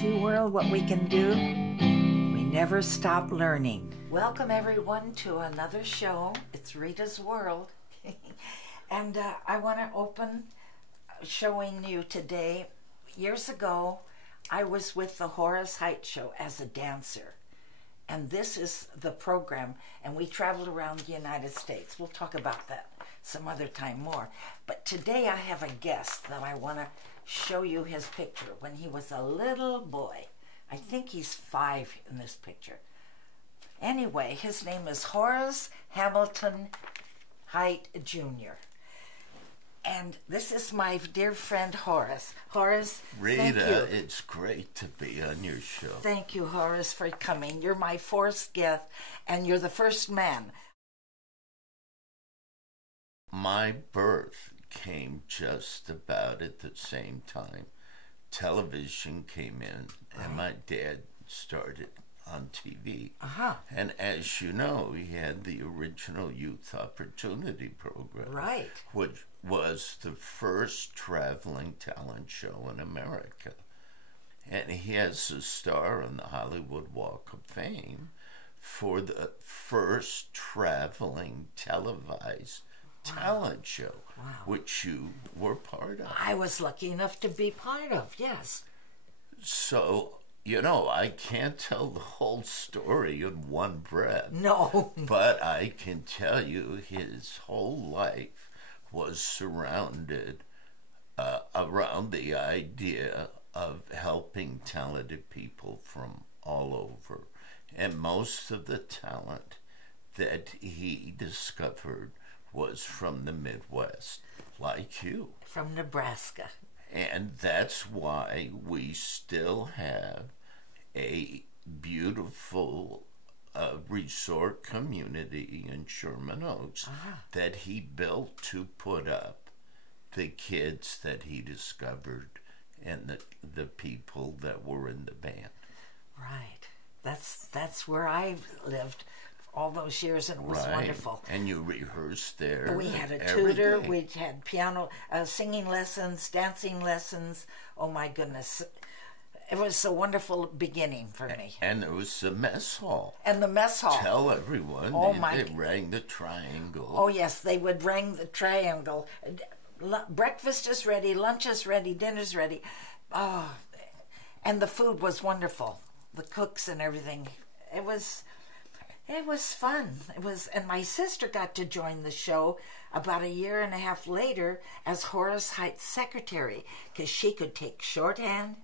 See, world, what we can do? We never stop learning. Welcome, everyone, to another show. It's Rita's World. And I want to open showing you today. Years ago, I was with the Horace Heidt Show as a dancer. And this is the program, and we traveled around the United States. We'll talk about that some other time more. But today I have a guest that I want to show you his picture when he was a little boy. I think he's 5 in this picture. Anyway, his name is Horace Heidt Jr. And this is my dear friend Horace. Horace, Rita, thank you. It's great to be on your show. Thank you, Horace, for coming. You're my 4th guest, and you're the first man. My birth came just about at the same time. Television came in, and my dad started on TV. And as you know, he had the original Youth Opportunity Program. Right. Which was the first traveling talent show in America. And he has a star on the Hollywood Walk of Fame for the first traveling televised talent show, which you were part of. I was lucky enough to be part of, yes. So, you know, I can't tell the whole story in one breath. No. But I can tell you his whole life was surrounded around the idea of helping talented people from all over. And most of the talent that he discovered was from the Midwest, like you. From Nebraska. And that's why we still have a beautiful resort community in Sherman Oaks that he built to put up the kids that he discovered and the people that were in the band. Right. That's where I lived all those years, and it was wonderful. And you rehearsed there. We had a tutor. We had piano, singing lessons, dancing lessons. Oh my goodness. It was a wonderful beginning for me. And there was the mess hall. And the mess hall. Tell everyone. They rang the triangle. Oh, yes, they would ring the triangle. Breakfast is ready, lunch is ready, dinner's ready. Oh, and the food was wonderful. The cooks and everything. It was fun. And my sister got to join the show about 1.5 years later as Horace Heidt's secretary, because she could take shorthand,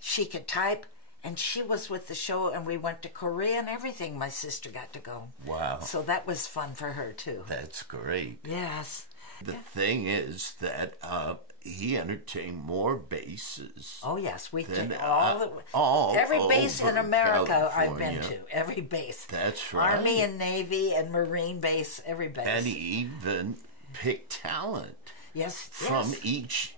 she could type, and she was with the show, and we went to Korea and everything. My sister got to go. Wow. So that was fun for her, too. That's great. Yes. The thing is that he entertained more bases. Oh, yes. We did all every base in America California. I've been to. Every base. That's right. Army and Navy and Marine base, every base. And he even picked talent. Yes. From each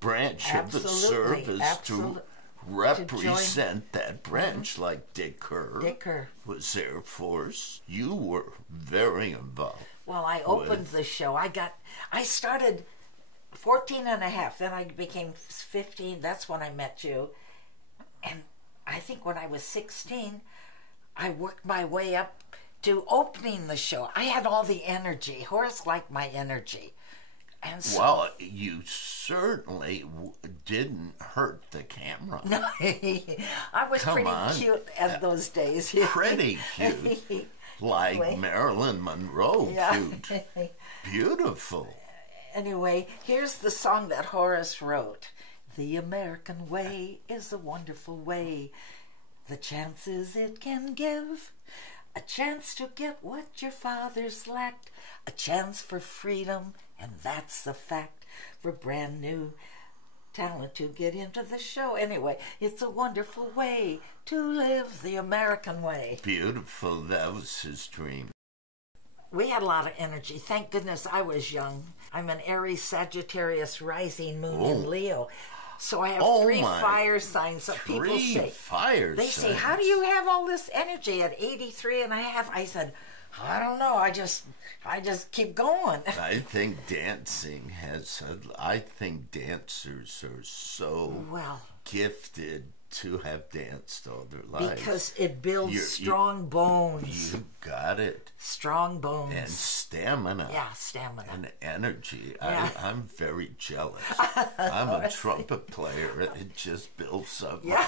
branch of the service to represent that branch, like Dick Kerr. Dick Kerr was Air Force. You were very involved. Well, I opened the show. I started 14 and a half. Then I became 15. That's when I met you. And I think when I was 16, I worked my way up to opening the show. I had all the energy. Horace liked my energy. And so, well, you certainly didn't hurt the camera. No, I was pretty cute at those days. Pretty cute. Like Marilyn Monroe, cute. Beautiful. Anyway, here's the song that Horace wrote. The American way is a wonderful way. The chances it can give. A chance to get what your fathers lacked. A chance for freedom, and that's the fact. For brand new talent to get into the show. Anyway, it's a wonderful way to live the American way. Beautiful. That was his dream. We had a lot of energy. Thank goodness I was young. I'm an Aries Sagittarius rising moon in Leo. So I have 3 fire signs that people say. They say, how do you have all this energy at 83 and a half? I said, I don't know. I just keep going. I think dancing I think dancers are so gifted to have danced all their lives. Because it builds strong bones. You got it. Strong bones. And stamina. Yeah, stamina. And energy. Yeah. I'm very jealous. I'm a trumpet player, and it just builds up. Yeah.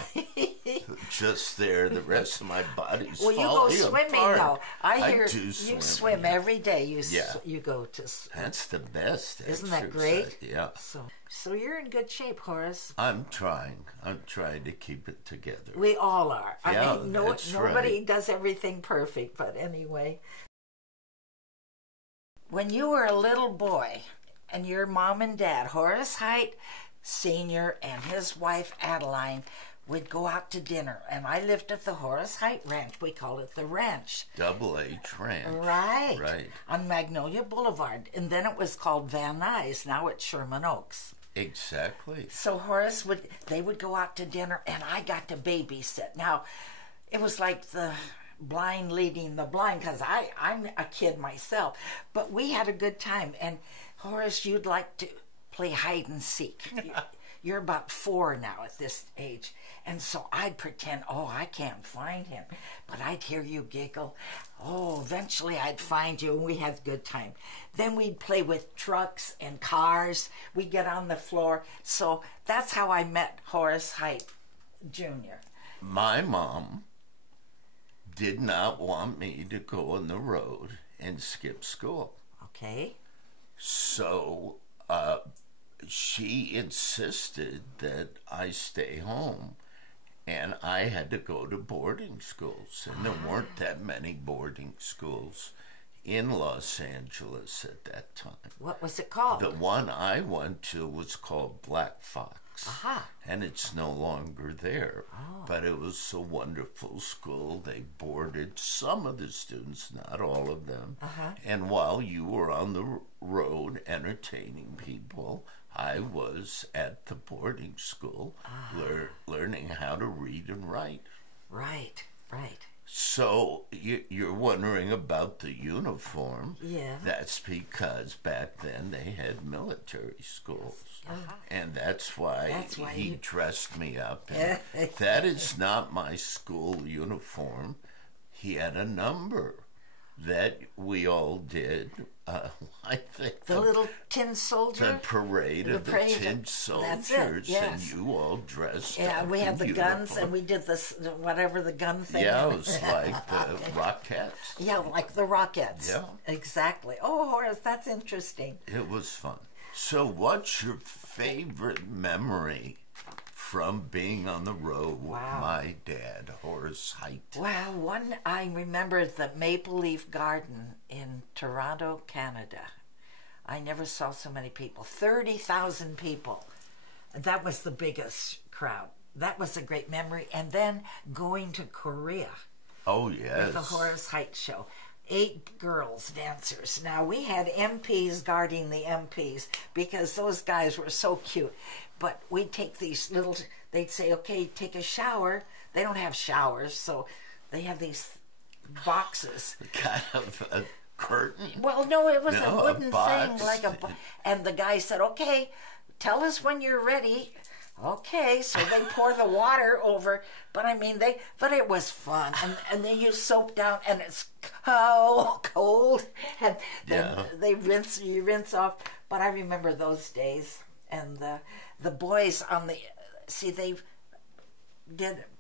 Just there, the rest of my body's well, you go falling swimming apart. now. I hear do you swim every day. Yeah. You go to. That's the best. Isn't that great? Yeah. So you're in good shape, Horace. I'm trying to keep it together. We all are. Yeah, I mean, nobody does everything perfect, but anyway. When you were a little boy, and your mom and dad, Horace Heidt Sr. and his wife Adeline, would go out to dinner, and I lived at the Horace Heidt Ranch. We call it the Ranch. Double H Ranch. Right. On Magnolia Boulevard. And then it was called Van Nuys. Now it's Sherman Oaks. Exactly. So they would go out to dinner, and I got to babysit. Now, it was like the blind leading the blind, because I'm a kid myself. But we had a good time. And Horace, you'd like to play hide and seek. You're about 4 now at this age. And so I'd pretend, I can't find him. But I'd hear you giggle. Eventually I'd find you, and we had a good time. Then we'd play with trucks and cars. We'd get on the floor. So that's how I met Horace Heidt Jr. My mom did not want me to go on the road and skip school. Okay. So she insisted that I stay home, and I had to go to boarding schools, and there weren't that many boarding schools in Los Angeles at that time. What was it called? The one I went to was called Black Fox. And it's no longer there. But it was a wonderful school. They boarded some of the students, not all of them. And while you were on the road entertaining people, I was at the boarding school learning how to read and write. Right. So you're wondering about the uniform. Yeah. That's because back then they had military schools. And that's why he dressed me up. That is not my school uniform. He had a number that we all did. I think the little tin soldier, the parade of the tin soldiers, that's it, yes. And you all dressed. Yeah, we had the guns, and we did this whatever the gun thing. Yeah, it was like the Rockettes. Yeah, like the Rockettes. Yeah, exactly. Oh, Horace, that's interesting. It was fun. So, what's your favorite memory from being on the road with my dad, Horace Heidt? Well, one I remember the Maple Leaf Garden in Toronto, Canada. I never saw so many people. 30,000 people. That was the biggest crowd. That was a great memory. And then going to Korea. Oh, yes. With the Horace Heidt show. 8 girls dancers. Now, we had MPs guarding the MPs because those guys were so cute. But we'd take these little, they'd say, okay, take a shower. They don't have showers, so they have these boxes. Kind of a curtain? Well, no, it was a wooden thing. And the guy said, okay, tell us when you're ready. Okay, so they pour the water over, but it was fun. And then you soap down, and it's cold, and then you rinse off. But I remember those days, and the boys they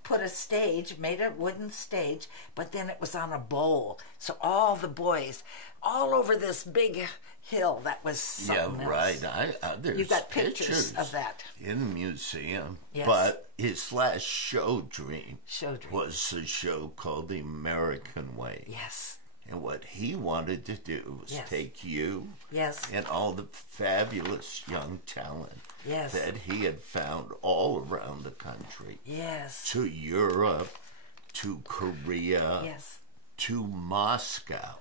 put a stage, made a wooden stage, but then it was on a bowl. So all the boys, all over this big hill, that was something else. Right. There's You've got pictures of that in the museum. Yes. But his last show dream was a show called The American Way. Yes. And what he wanted to do was take you and all the fabulous young talent that he had found all around the country to Europe, to Korea, to Moscow.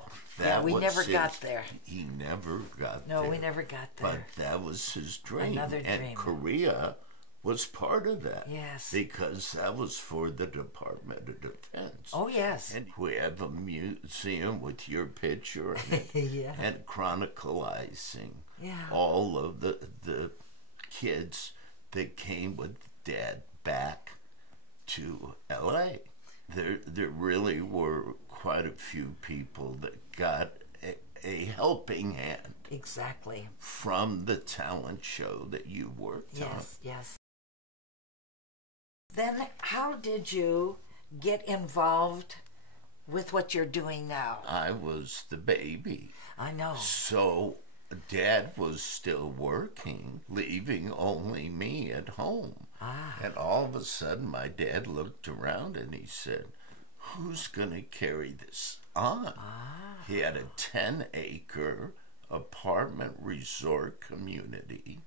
We never got there. He never got there. No, we never got there. But that was his dream. Another dream. And Korea was part of that. Yes. Because that was for the Department of Defense. Oh, yes. And we have a museum with your picture and chronicalizing all of the kids that came with Dad back to L.A. There really were quite a few people that got a helping hand. Exactly. From the talent show that you worked on. Yes, yes. Then how did you get involved with what you're doing now? I was the baby. I know. So Dad was still working, leaving only me at home. And all of a sudden my dad looked around and he said, who's going to carry this on? He had a 10-acre apartment resort community.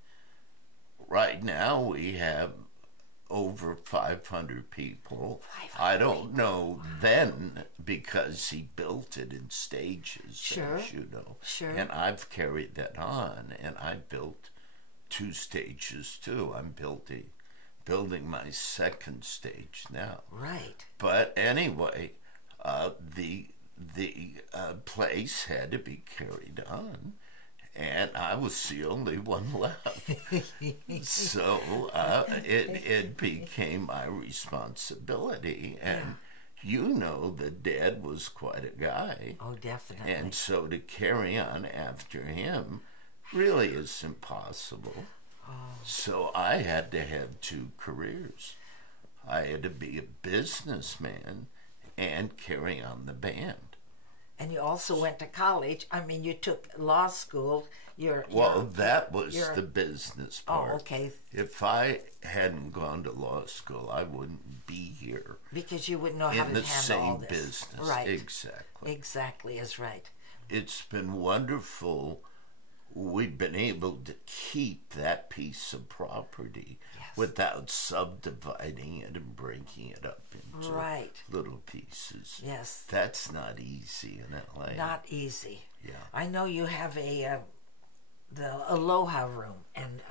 Right now we have over 500 people. 500. I don't know then because he built it in stages, sure. As you know. Sure. And I've carried that on, and I built 2 stages too. I'm building my 2nd stage now. Right. But anyway, the place had to be carried on, and I was the only one left. So it became my responsibility, and you know that Dad was quite a guy. Oh, definitely. And so to carry on after him really is impossible. So I had to have 2 careers. I had to be a businessman and carry on the band. And you also went to college. I mean, you took law school. That was the business part. Oh, okay. If I hadn't gone to law school, I wouldn't be here. Because you wouldn't know how to handle all this. In the same business. Right. Exactly. Exactly is right. It's been wonderful. We've been able to keep that piece of property without subdividing it and breaking it up into little pieces. Yes. That's not easy in L.A. Not easy. Yeah. I know you have the Aloha Room, and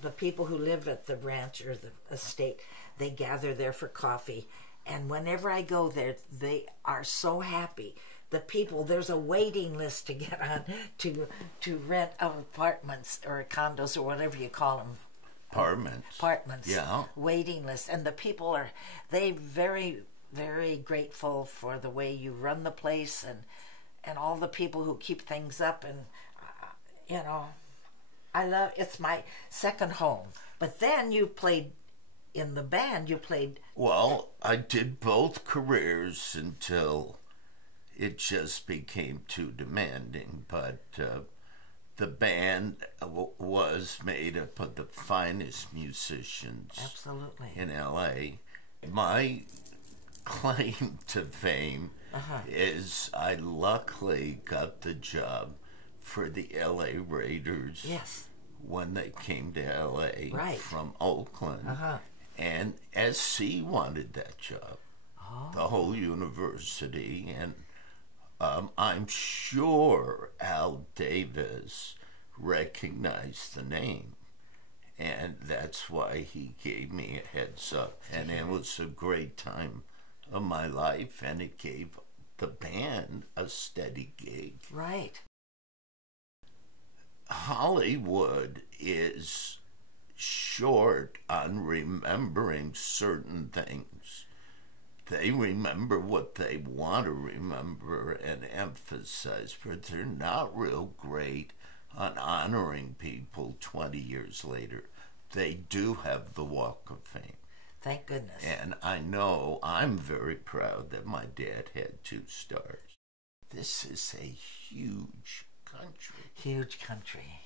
the people who live at the ranch or the estate, they gather there for coffee. And whenever I go there, they are so happy. The people, there's a waiting list to get on to rent apartments or condos or whatever you call them. Apartments. Yeah. Waiting list. And the people they very, very grateful for the way you run the place and all the people who keep things up. And, it's my second home. But then you played in the band. Well, I did both careers until it just became too demanding, but the band was made up of the finest musicians in L.A. My claim to fame is I luckily got the job for the L.A. Raiders when they came to L.A. from Oakland, and SC wanted that job, the whole university, and I'm sure Al Davis recognized the name, and that's why he gave me a heads up. And it was a great time of my life, and it gave the band a steady gig. Right. Hollywood is short on remembering certain things. They remember what they want to remember and emphasize, but they're not real great on honoring people 20 years later. They do have the Walk of Fame. Thank goodness. And I know I'm very proud that my dad had 2 stars. This is a huge country. Huge country.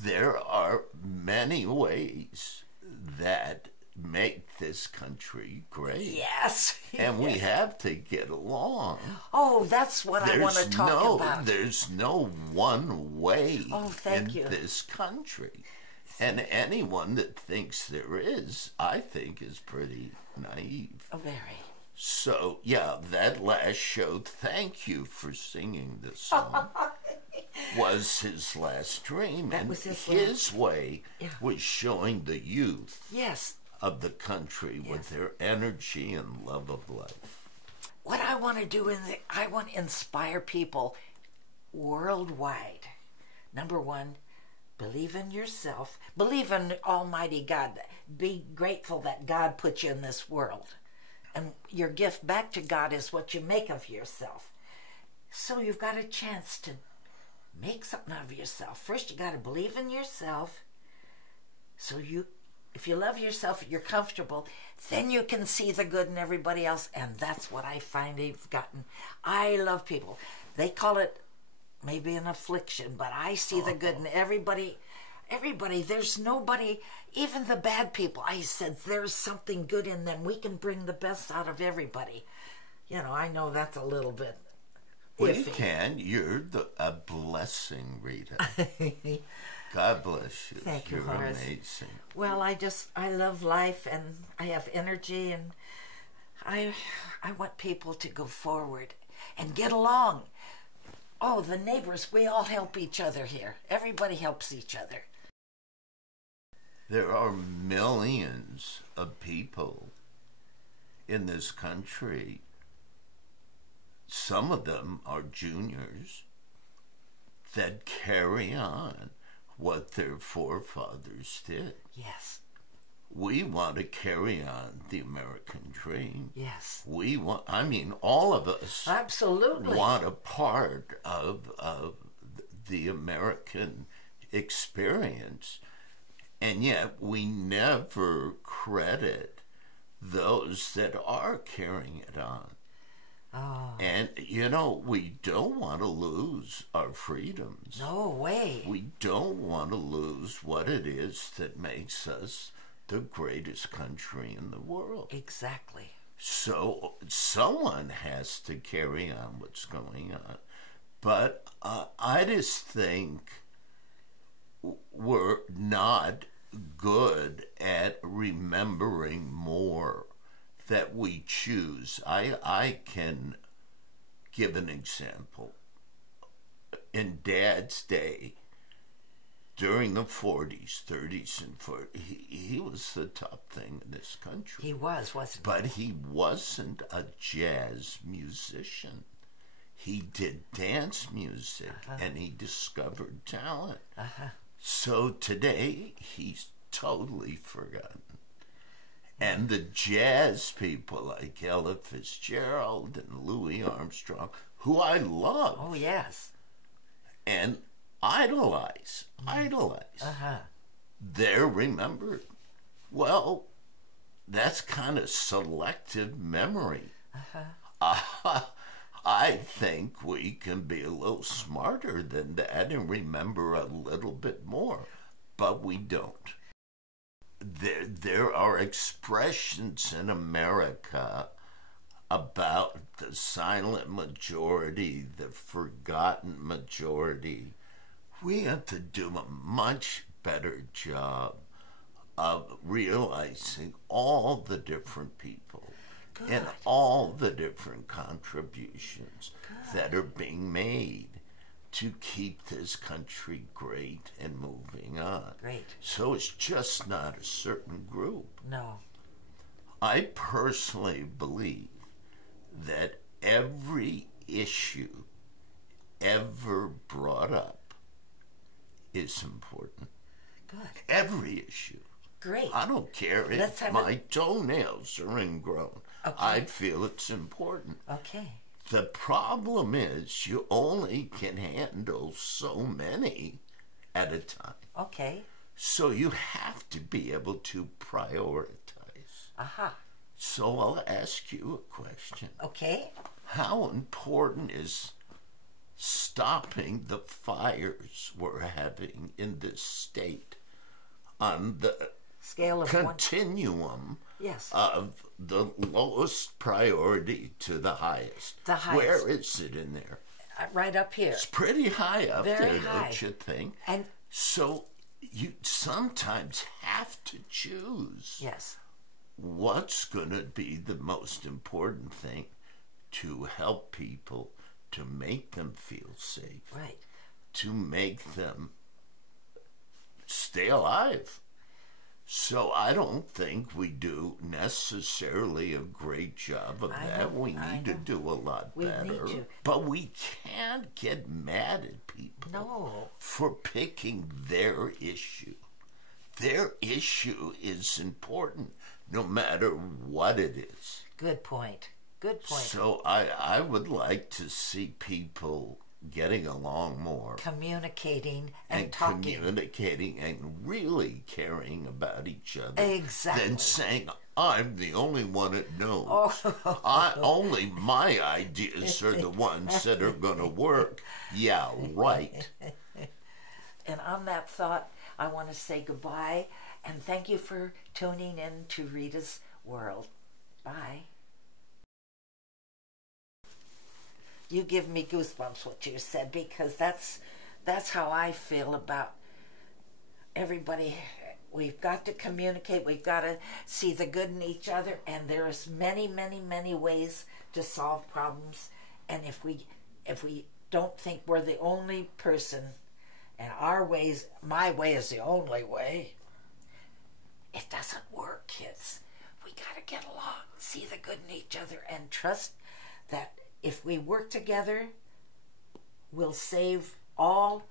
There are many ways that make this country great. Yes. And we have to get along. Oh, that's what I want to talk about. There's no one way in you. This country. And anyone that thinks there is, I think, is pretty naive. Oh, very. So, that last show, thank you for singing this song, was his last dream. That and was his way was showing the youth of the country with their energy and love of life. What I want to do I want to inspire people worldwide. Number one, believe in yourself. Believe in Almighty God. Be grateful that God put you in this world. And your gift back to God is what you make of yourself. So you've got a chance to make something out of yourself. First, you got to believe in yourself. So if you love yourself, you're comfortable, then you can see the good in everybody else. And that's what I find I've gotten. I love people. They call it maybe an affliction, but I see the good in everybody. Everybody, there's nobody, even the bad people. I said, there's something good in them. We can bring the best out of everybody. You know, I know that's a little bit Well, iffy. you can. You're a blessing, Rita. God bless you. Thank you, You're Horace. amazing. Well, I love life, and I have energy, and I want people to go forward and get along. Oh, the neighbors, we all help each other here. Everybody helps each other. There are millions of people in this country. Some of them are juniors that carry on what their forefathers did. Yes. We want to carry on the American dream. Yes. All of us Absolutely. want a part of the American experience. And yet we never credit those that are carrying it on. Oh. And, we don't want to lose our freedoms. No way. We don't want to lose what it is that makes us the greatest country in the world. Exactly. So someone has to carry on what's going on. But I just think we're not good at remembering more that we choose. I can give an example. In Dad's day, during the 40s, 30s, and 40s, he was the top thing in this country. He was, wasn't he? But he wasn't a jazz musician. He did dance music, and he discovered talent. So today, he's totally forgotten. And the jazz people like Ella Fitzgerald and Louis Armstrong, who I love. Oh, yes. And idolize. They're remembered. Well, that's kind of selective memory. I think we can be a little smarter than that and remember a little bit more, but we don't. There are expressions in America about the silent majority, the forgotten majority. We have to do a much better job of realizing all the different people and all the different contributions that are being made to keep this country great and moving on. Great. So it's just not a certain group. No. I personally believe that every issue ever brought up is important. Good. Every issue. Great. I don't care Let's if have my toenails are ingrown. Okay. I feel it's important. Okay. The problem is you only can handle so many at a time. Okay. So you have to be able to prioritize. So I'll ask you a question. Okay. How important is stopping the fires we're having in this state on the Scale of continuum Yes. of the lowest priority to the highest? The highest. Where is it in there? Right up here. It's pretty high up Very there, high. don't you think? And So you sometimes have to choose yes. what's going to be the most important thing to help people, to make them feel safe, Right. to make them stay alive. So I don't think we do necessarily a great job of I that. know, We I need to know. do a lot We better. need to. But we can't get mad at people No. for picking their issue. Their issue is important no matter what it is. Good point. Good point. So I would like to see people getting along more. Communicating and talking. Communicating and really caring about each other. Exactly. Than saying, I'm the only one that knows. Oh. Only my ideas are the ones that are going to work. Yeah, right. And on that thought, I want to say goodbye and thank you for tuning in to Rita's World. Bye. You give me goosebumps what you said, because that's how I feel about everybody. We've got to communicate. We've got to see the good in each other, and there's many, many, many ways to solve problems. And if we don't think we're the only person, and my way is the only way, it doesn't work, kids. We got to get along, see the good in each other, and trust that if we work together, we'll save all.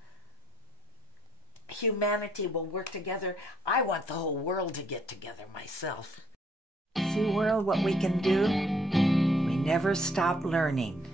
Humanity will work together. I want the whole world to get together myself. See, world, what we can do? We never stop learning.